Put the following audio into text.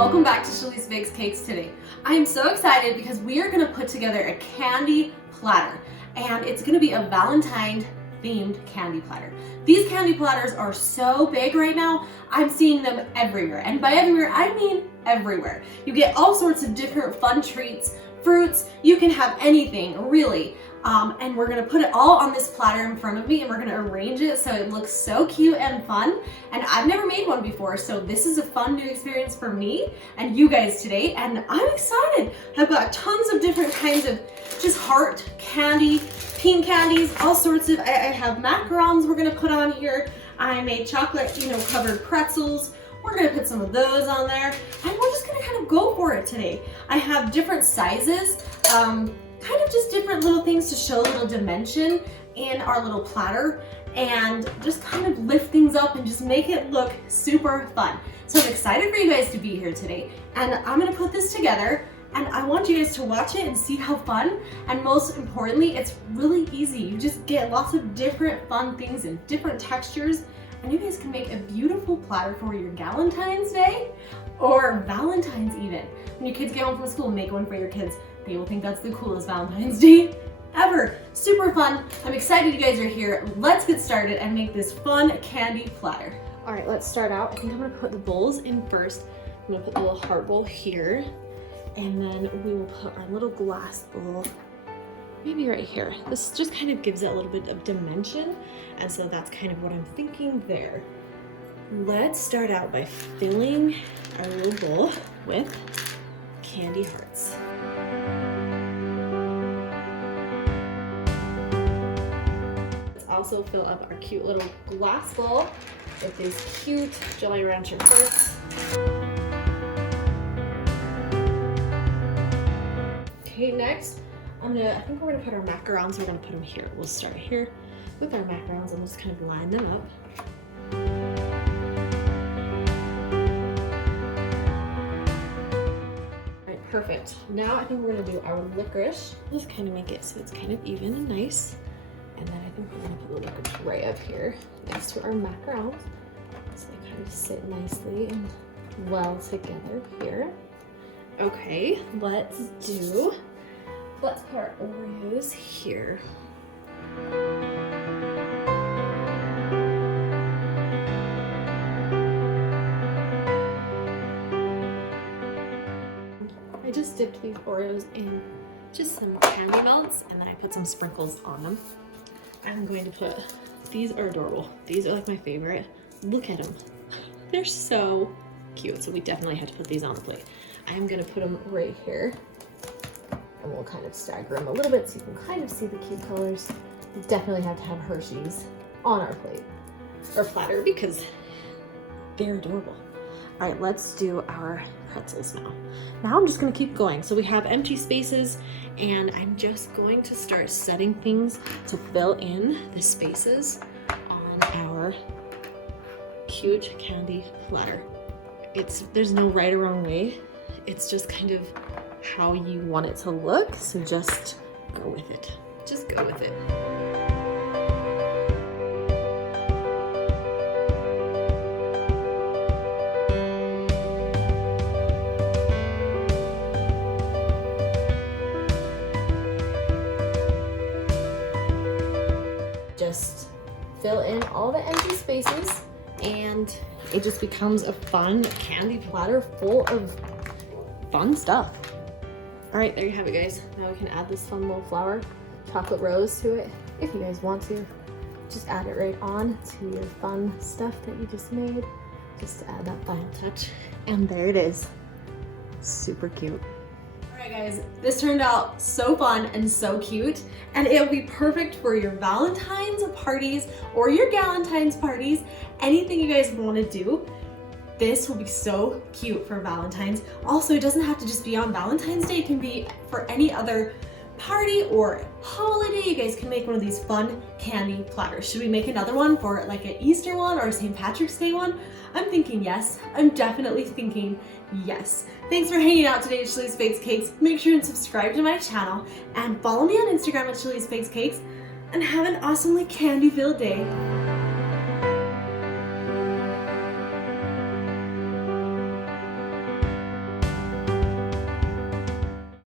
welcome back to CHALEESE Bakes Cakes today. I am so excited because we are going to put together a candy platter, and it's going to be a Valentine themed candy platter. These candy platters are so big right now. I'm seeing them everywhere, and by everywhere I mean everywhere. You get all sorts of different fun treats, fruits, you can have anything really. And we're gonna put it all on this platter in front of me, and we're gonna arrange it so it looks so cute and fun. And I've never made one before, so this is a fun new experience for me and you guys today, and I'm excited. I've got tons of different kinds of just heart candy, pink candies, all sorts of, I have macarons we're gonna put on here. I made chocolate, covered pretzels. We're gonna put some of those on there, and we're just gonna kind of go for it today. I have different sizes, kind of just different little things to show a little dimension in our little platter and just kind of lift things up and just make it look super fun. So I'm excited for you guys to be here today, and I'm gonna put this together, and I want you guys to watch it and see how fun, and most importantly, it's really easy. You just get lots of different fun things and different textures, and you guys can make a beautiful platter for your Galentine's Day or Valentine's even. When your kids get home from school, make one for your kids. They will think that's the coolest Valentine's Day ever. Super fun. I'm excited you guys are here. Let's get started and make this fun candy platter. All right, let's start out. I think I'm gonna put the bowls in first. I'm gonna put the little heart bowl here, and then we will put our little glass bowl maybe right here. This just kind of gives it a little bit of dimension, and so that's kind of what I'm thinking there. Let's start out by filling our little bowl with candy hearts. Let's also fill up our cute little glass bowl with these cute Jolly Rancher hearts. Okay, next, I think we're gonna put our macarons, we're gonna put them here. We'll start here with our macarons and we'll just kind of line them up. Perfect. Now I think we're gonna do our licorice. Just kind of make it so it's kind of even and nice. And then I think we're gonna put the licorice right up here next to our macarons. So they kind of sit nicely and well together here. Okay, let's put our Oreos here. I just dipped these Oreos in just some candy melts, and then I put some sprinkles on them. I'm going to put, these are adorable. These are like my favorite. Look at them. They're so cute. So we definitely have to put these on the plate. I'm gonna put them right here, and we'll kind of stagger them a little bit so you can kind of see the cute colors. We definitely have to have Hershey's on our plate or platter because they're adorable. All right, let's do our pretzels now. Now I'm just gonna keep going. So we have empty spaces, and I'm just going to start setting things to fill in the spaces on our cute candy platter. There's no right or wrong way. It's just kind of how you want it to look. So just go with it. Just go with it. Just fill in all the empty spaces, and it just becomes a fun candy platter full of fun stuff. All right, there you have it, guys. Now we can add this fun little flower chocolate rose to it if you guys want to. Just add it right on to your fun stuff that you just made, just to add that final touch. And there it is. Super cute. Alright guys, this turned out so fun and so cute, and it'll be perfect for your Valentine's parties or your Galentine's parties, anything you guys want to do. This will be so cute for Valentine's. Also, it doesn't have to just be on Valentine's Day, it can be for any other party or holiday. You guys can make one of these fun candy platters. Should we make another one for like an Easter one or a St. Patrick's Day one? I'm thinking yes. I'm definitely thinking yes. Thanks for hanging out today at CHALEESE Bakes Cakes. Make sure and subscribe to my channel and follow me on Instagram at CHALEESE Bakes Cakes, and have an awesomely candy-filled day.